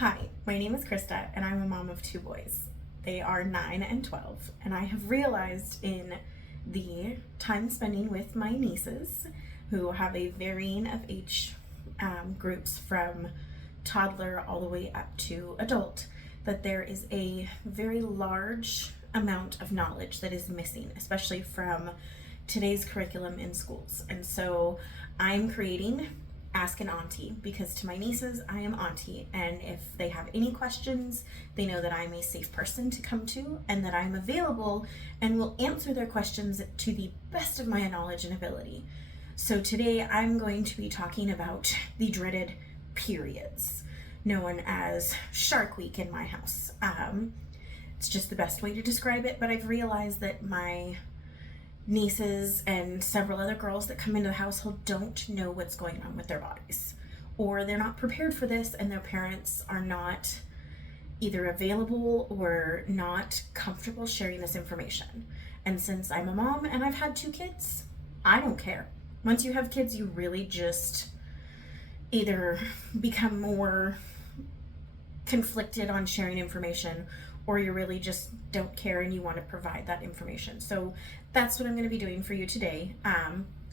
Hi, my name is Krista, and I'm a mom of two boys. They are 9 and 12, and I have realized in the time spending with my nieces, who have a varying of age groups from toddler all the way up to adult, that there is a very large amount of knowledge that is missing, especially from today's curriculum in schools. And so I'm creating Ask an Aunty, because to my nieces, I am Aunty, and if they have any questions, they know that I'm a safe person to come to and that I'm available and will answer their questions to the best of my knowledge and ability. So today I'm going to be talking about the dreaded periods, known as Shark Week in my house. It's just the best way to describe it, but I've realized that my nieces and several other girls that come into the household don't know what's going on with their bodies, or they're not prepared for this, and their parents are not either available or not comfortable sharing this information. And since I'm a mom and I've had two kids, I don't care. Once you have kids, you really just either become more conflicted on sharing information, or you really just don't care and you want to provide that information. So that's what I'm going to be doing for you today.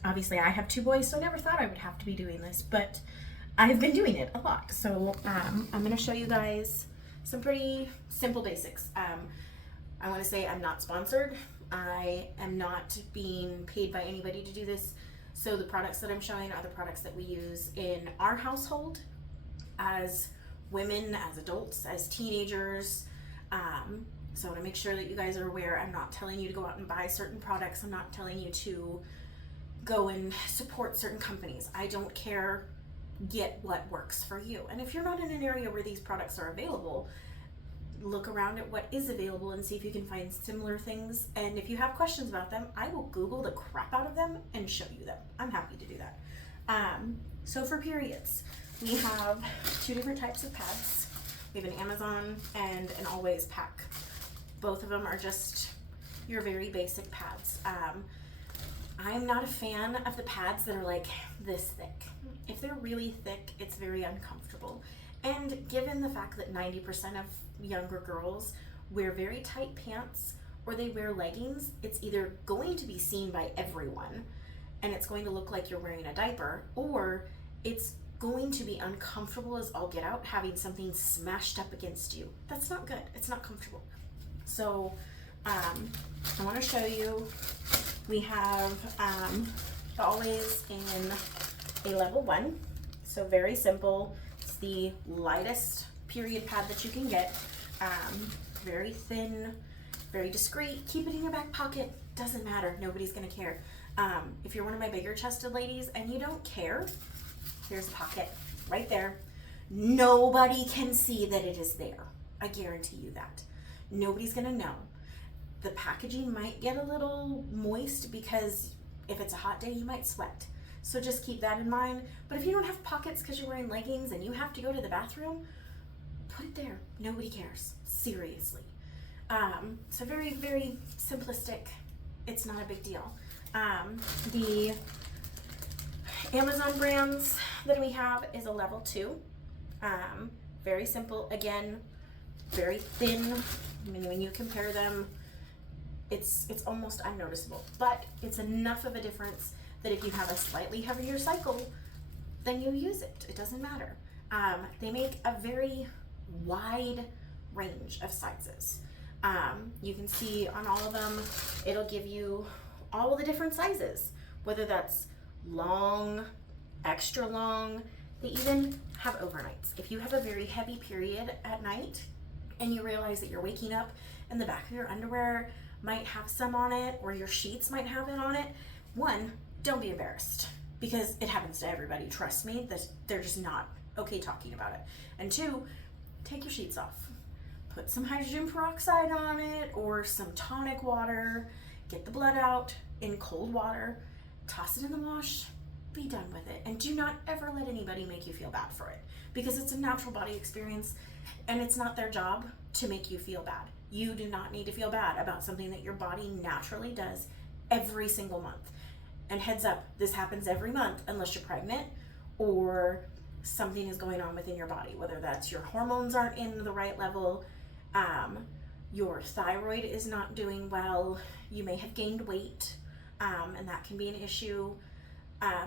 Obviously I have two boys, so I never thought I would have to be doing this, but I've been doing it a lot. So I'm going to show you guys some pretty simple basics. I want to say I'm not sponsored. I am not being paid by anybody to do this. So the products that I'm showing are the products that we use in our household as women, as adults, as teenagers. So I want to make sure that you guys are aware. I'm not telling you to go out and buy certain products. I'm not telling you to go and support certain companies. I don't care. Get what works for you. And if you're not in an area where these products are available, look around at what is available and see if you can find similar things. And if you have questions about them, I will Google the crap out of them and show you them. I'm happy to do that. So for periods, we have two different types of pads. We have an Amazon and an Always pack. Both of them are just your very basic pads. I'm not a fan of the pads that are like this thick. If they're really thick, it's very uncomfortable. And given the fact that 90% of younger girls wear very tight pants or they wear leggings, it's either going to be seen by everyone and it's going to look like you're wearing a diaper, or it's going to be uncomfortable as all get out, having something smashed up against you. That's not good. It's not comfortable. So I want to show you, we have the Always in a level 1. So very simple. It's the lightest period pad that you can get. Very thin, very discreet. Keep it in your back pocket. Doesn't matter. Nobody's going to care. If you're one of my bigger chested ladies and you don't care, here's a pocket right there. Nobody can see that it is there. I guarantee you that. Nobody's gonna know. The packaging might get a little moist because if it's a hot day, you might sweat. So just keep that in mind. But if you don't have pockets because you're wearing leggings and you have to go to the bathroom, put it there. Nobody cares. Seriously. So very, very simplistic. It's not a big deal. The Amazon brands that we have is a level 2. Very simple. Again, very thin. I mean, when you compare them, it's almost unnoticeable. But it's enough of a difference that if you have a slightly heavier cycle, then you use it. It doesn't matter. They make a very wide range of sizes. You can see on all of them, it'll give you all the different sizes, whether that's long, extra long. They even have overnights. If you have a very heavy period at night and you realize that you're waking up and the back of your underwear might have some on it, or your sheets might have it on it, one, don't be embarrassed, because it happens to everybody. Trust me, that they're just not okay talking about it. And two, take your sheets off. Put some hydrogen peroxide on it or some tonic water. Get the blood out in cold water. Toss it in the wash. Be done with it. And do not ever let anybody make you feel bad for it, because it's a natural body experience and it's not their job to make you feel bad. You do not need to feel bad about something that your body naturally does every single month. And heads up, this happens every month unless you're pregnant or something is going on within your body, whether that's your hormones aren't in the right level, your thyroid is not doing well, you may have gained weight, and that can be an issue.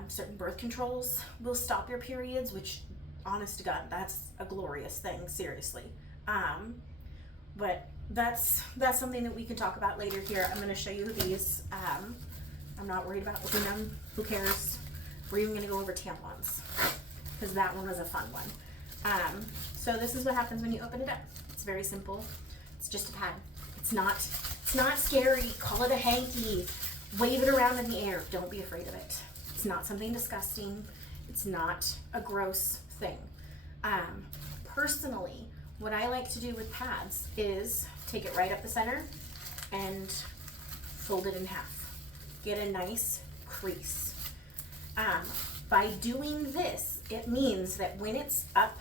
Certain birth controls will stop your periods, which, honest to God, that's a glorious thing, seriously. But that's something that we can talk about later here. I'm going to show you these. I'm not worried about looking them. Who cares? We're even going to go over tampons, because that one was a fun one. So this is what happens when you open it up. It's very simple. It's just a pad. It's not scary. Call it a hanky. Wave it around in the air. Don't be afraid of it. It's not something disgusting. It's not a gross thing. Personally, what I like to do with pads is take it right up the center and fold it in half. Get a nice crease. By doing this, it means that when it's up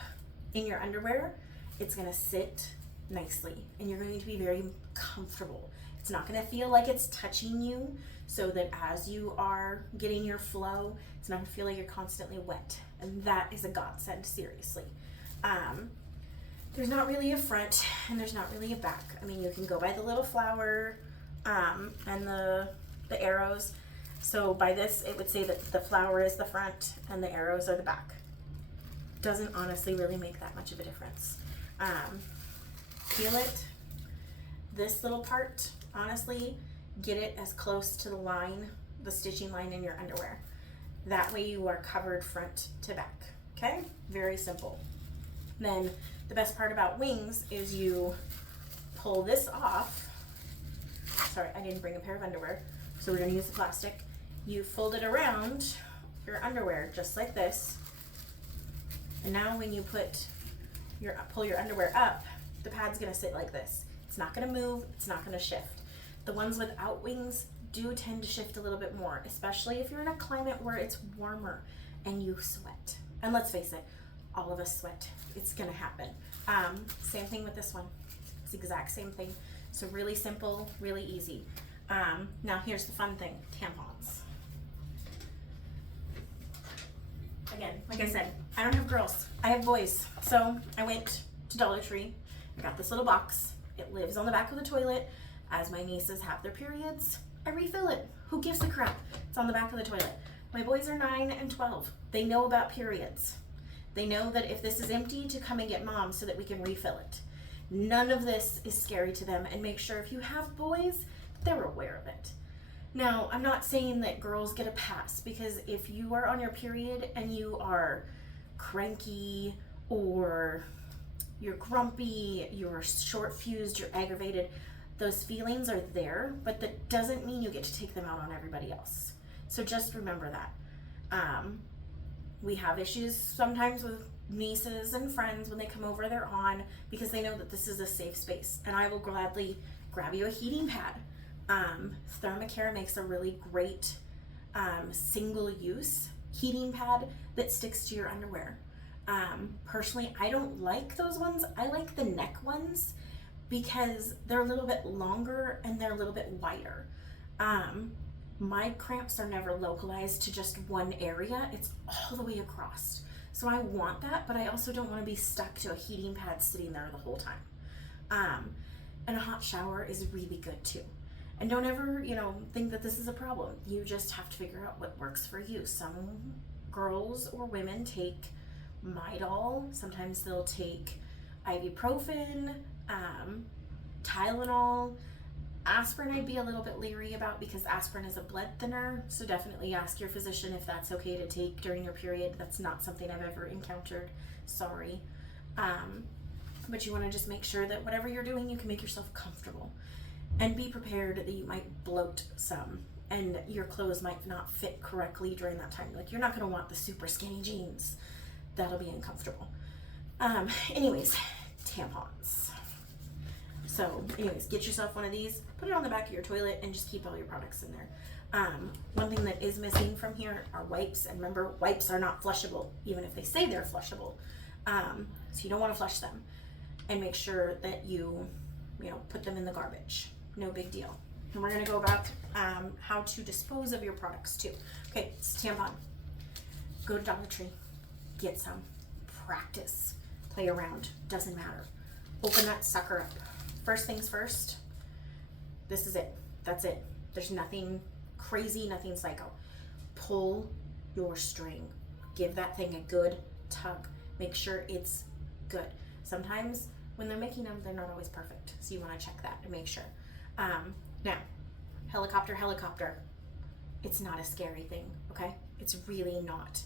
in your underwear, it's gonna sit nicely and you're going to be very comfortable. It's not gonna feel like it's touching you, so that as you are getting your flow, it's not gonna feel like you're constantly wet. And that is a godsend, seriously. There's not really a front and there's not really a back. I mean, you can go by the little flower and the arrows. So by this, it would say that the flower is the front and the arrows are the back. Doesn't honestly really make that much of a difference. Feel it. This little part, honestly, get it as close to the line, the stitching line in your underwear. That way you are covered front to back, okay? Very simple. Then the best part about wings is you pull this off. Sorry, I didn't bring a pair of underwear, so we're gonna use the plastic. You fold it around your underwear just like this. And now when you pull your underwear up, the pad's gonna sit like this. It's not gonna move, it's not gonna shift. The ones without wings do tend to shift a little bit more, especially if you're in a climate where it's warmer and you sweat. And let's face it, all of us sweat. It's gonna happen. Same thing with this one. It's the exact same thing. So really simple, really easy. Now here's the fun thing, tampons. Again, like I said, I don't have girls, I have boys. So I went to Dollar Tree, I got this little box. It lives on the back of the toilet. As my nieces have their periods, I refill it. Who gives a crap? It's on the back of the toilet. My boys are 9 and 12. They know about periods. They know that if this is empty, to come and get mom so that we can refill it. None of this is scary to them, and make sure if you have boys, they're aware of it. Now, I'm not saying that girls get a pass, because if you are on your period and you are cranky or you're grumpy, you're short-fused, you're aggravated, those feelings are there, but that doesn't mean you get to take them out on everybody else. So just remember that. We have issues sometimes with nieces and friends when they come over, they're on, because they know that this is a safe space, and I will gladly grab you a heating pad. Thermacare makes a really great single-use heating pad that sticks to your underwear. Personally, I don't like those ones. I like the neck ones because they're a little bit longer and they're a little bit wider. My cramps are never localized to just one area. It's all the way across. So I want that, but I also don't want to be stuck to a heating pad sitting there the whole time. And a hot shower is really good too. And don't ever, think that this is a problem. You just have to figure out what works for you. Some girls or women take Midol. Sometimes they'll take ibuprofen, Tylenol. Aspirin I'd be a little bit leery about, because aspirin is a blood thinner. So definitely ask your physician if that's okay to take during your period. That's not something I've ever encountered. Sorry. But you want to just make sure that whatever you're doing, you can make yourself comfortable. And be prepared that you might bloat some and your clothes might not fit correctly during that time. Like, you're not going to want the super skinny jeans. That'll be uncomfortable. Anyways, tampons. So anyways, get yourself one of these, put it on the back of your toilet, and just keep all your products in there. One thing that is missing from here are wipes. And remember, wipes are not flushable, even if they say they're flushable. So you don't want to flush them. And make sure that you put them in the garbage. No big deal. And we're going to go about how to dispose of your products too. Okay, it's tampon. Go to Dollar Tree. Get some. practice, play around, doesn't matter. Open that sucker up. First things first, this is it. That's it. There's nothing crazy, nothing psycho. Pull your string. Give that thing a good tug. Make sure it's good. Sometimes when they're making them, they're not always perfect. So you want to check that to make sure. Now, helicopter. It's not a scary thing, okay? It's really not.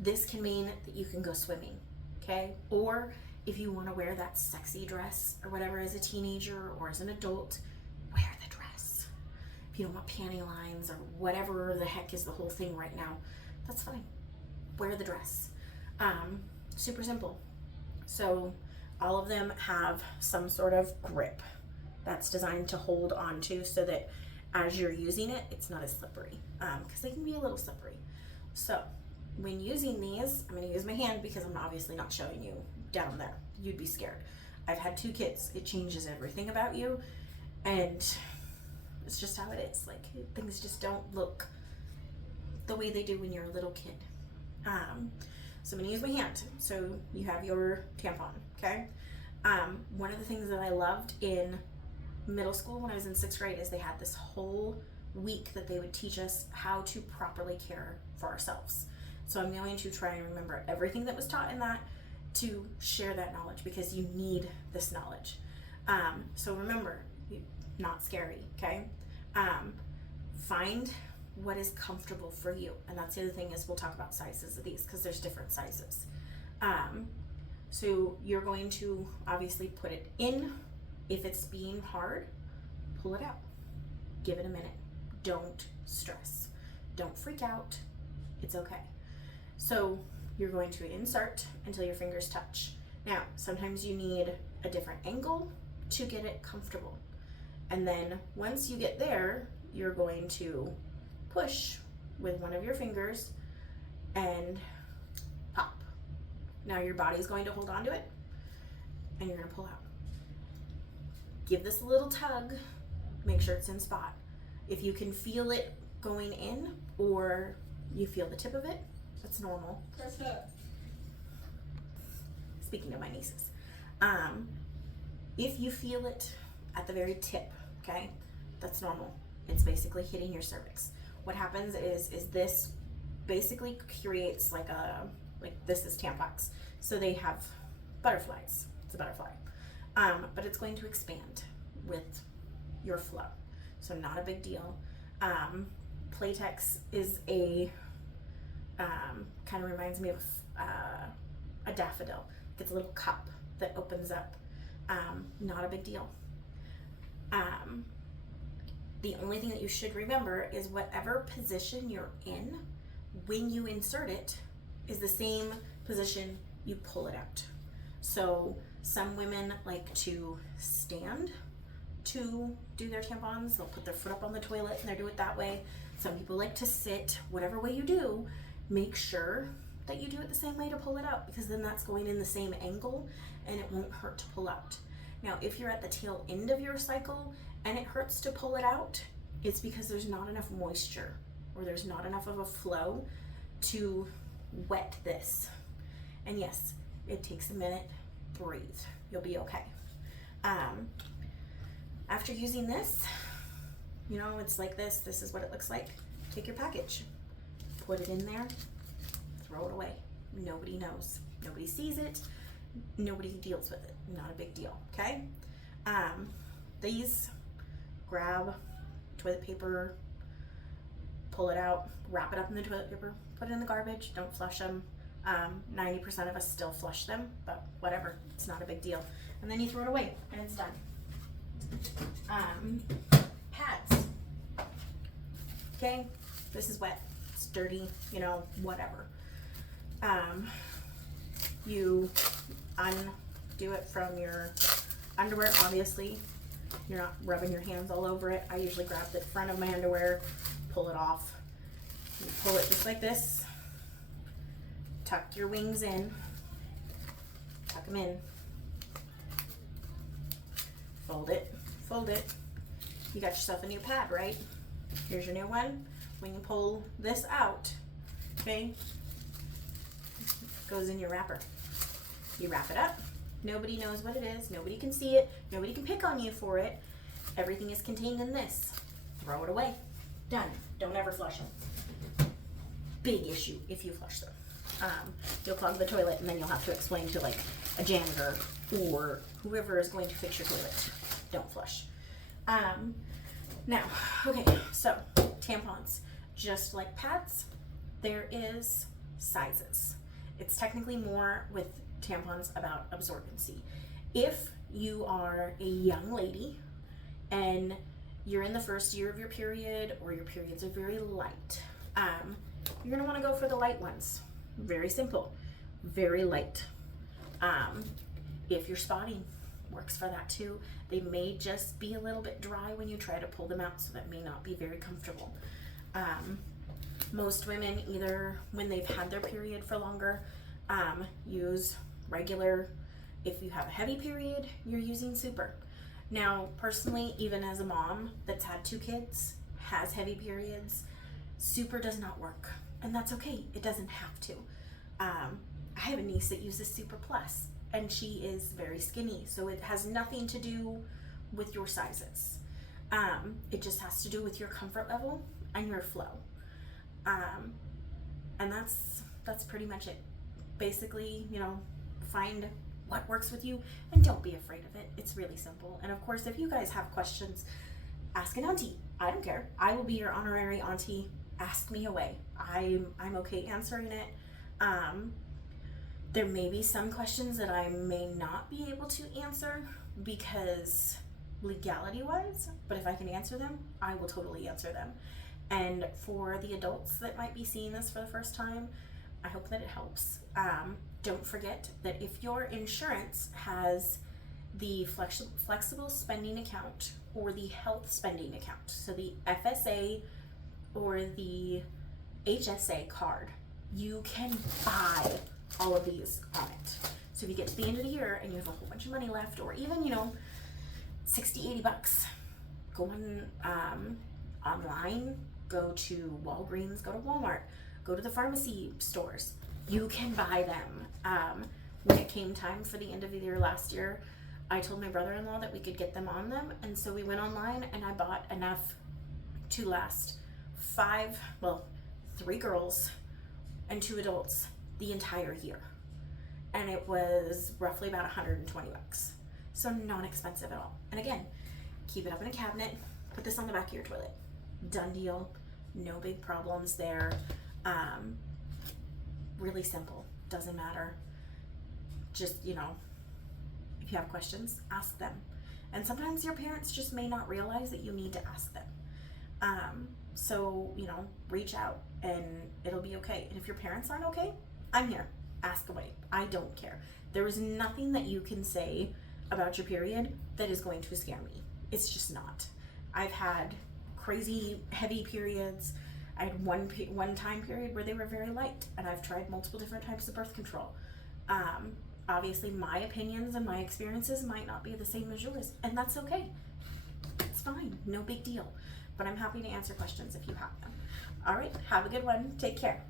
This can mean that you can go swimming, okay? Or if you want to wear that sexy dress or whatever as a teenager or as an adult, wear the dress. If you don't want panty lines or whatever the heck is the whole thing right now, that's fine. Wear the dress. Super simple. So all of them have some sort of grip that's designed to hold on to so that as you're using it, it's not as slippery, because they can be a little slippery. So when using these, I'm going to use my hand because I'm obviously not showing you down there. You'd be scared. I've had 2 kids. It changes everything about you, and it's just how it is. Like, things just don't look the way they do when you're a little kid. So I'm going to use my hand. So you have your tampon, okay? One of the things that I loved in middle school when I was in 6th grade is they had this whole week that they would teach us how to properly care for ourselves. So I'm going to try and remember everything that was taught in that to share that knowledge, because you need this knowledge. So remember, not scary, okay? Find what is comfortable for you. And that's the other thing, is we'll talk about sizes of these because there's different sizes. So you're going to obviously put it in. If it's being hard, pull it out. Give it a minute. Don't stress. Don't freak out. It's okay. So you're going to insert until your fingers touch. Now, sometimes you need a different angle to get it comfortable. And then once you get there, you're going to push with one of your fingers and pop. Now your body's going to hold on to it and you're going to pull out. Give this a little tug. Make sure it's in spot. If you can feel it going in or you feel the tip of it, that's normal. Press up. Speaking of my nieces, if you feel it at the very tip, okay, that's normal. It's basically hitting your cervix. What happens is this basically creates like this is Tampax. So they have butterflies. It's a butterfly. But it's going to expand with your flow. So not a big deal. Playtex is a, kind of reminds me of a daffodil. It's a little cup that opens up. Not a big deal. The only thing that you should remember is whatever position you're in when you insert it is the same position you pull it out. So some women like to stand to do their tampons. They'll put their foot up on the toilet and they do it that way. Some people like to sit. Whatever way you do, make sure that you do it the same way to pull it out, because then that's going in the same angle and it won't hurt to pull out. Now, if you're at the tail end of your cycle and it hurts to pull it out, it's because there's not enough moisture or there's not enough of a flow to wet this. And yes, it takes a minute. Breathe. You'll be okay. After using this, you know, it's like this. This is what it looks like. Take your package, put it in there, throw it away. Nobody knows. Nobody sees it. Nobody deals with it. Not a big deal, okay? These, grab toilet paper, pull it out, wrap it up in the toilet paper, put it in the garbage, don't flush them. 90% of us still flush them, but whatever, it's not a big deal. And then you throw it away and it's done. Pads. Okay, this is wet, it's dirty, you know, whatever. You undo it from your underwear, obviously. You're not rubbing your hands all over it. I usually grab the front of my underwear, pull it off. You pull it just like this. Tuck your wings in. Tuck them in. Fold it. Fold it. You got yourself a new pad, right? Here's your new one. When you pull this out, okay, it goes in your wrapper. You wrap it up. Nobody knows what it is. Nobody can see it. Nobody can pick on you for it. Everything is contained in this. Throw it away. Done. Don't ever flush them. Big issue if you flush them. You'll clog the toilet, and then you'll have to explain to like a janitor or whoever is going to fix your toilet. Don't flush. Now, okay, so tampons, just like pads, there is sizes. It's technically more with tampons about absorbency. If you are a young lady and you're in the first year of your period, or your periods are very light, you're gonna wanna go for the light ones. Very simple, very light. If you're spotting, works for that too. They may just be a little bit dry when you try to pull them out, so that may not be very comfortable. Most women, either when they've had their period for longer, use regular. If you have a heavy period, you're using super. Now, personally, even as a mom that's had 2 kids, has heavy periods, super does not work, and that's okay. It doesn't have to. I have a niece that uses Super Plus, and she is very skinny, so it has nothing to do with your sizes. It just has to do with your comfort level and your flow. And that's pretty much it. Basically, find what works with you, and don't be afraid of it. It's really simple. And of course, if you guys have questions, ask an auntie. I don't care. I will be your honorary auntie. Ask me away. I'm okay answering it. There may be some questions that I may not be able to answer because legality wise, but if I can answer them, I will totally answer them. And for the adults that might be seeing this for the first time, I hope that it helps. Don't forget that if your insurance has the flexible spending account or the health spending account, so the FSA or the HSA card, you can buy all of these on it. So if you get to the end of the year and you have a whole bunch of money left, or even, $60, $80, go on online, go to Walgreens, go to Walmart, go to the pharmacy stores. You can buy them. When it came time for the end of the year last year, I told my brother-in-law that we could get them on them, and so we went online and I bought enough to last 3 girls and 2 adults the entire year. And it was roughly about $120. So not expensive at all. And again, keep it up in a cabinet, put this on the back of your toilet. Done deal. No big problems there. Really simple. Doesn't matter. Just, if you have questions, ask them. And sometimes your parents just may not realize that you need to ask them. So, reach out and it'll be okay. And if your parents aren't okay, I'm here. Ask away. I don't care. There is nothing that you can say about your period that is going to scare me. It's just not. I've had crazy heavy periods. I had one time period where they were very light, and I've tried multiple different types of birth control. Obviously, my opinions and my experiences might not be the same as yours, and that's okay. It's fine. No big deal. But I'm happy to answer questions if you have them. All right. Have a good one. Take care.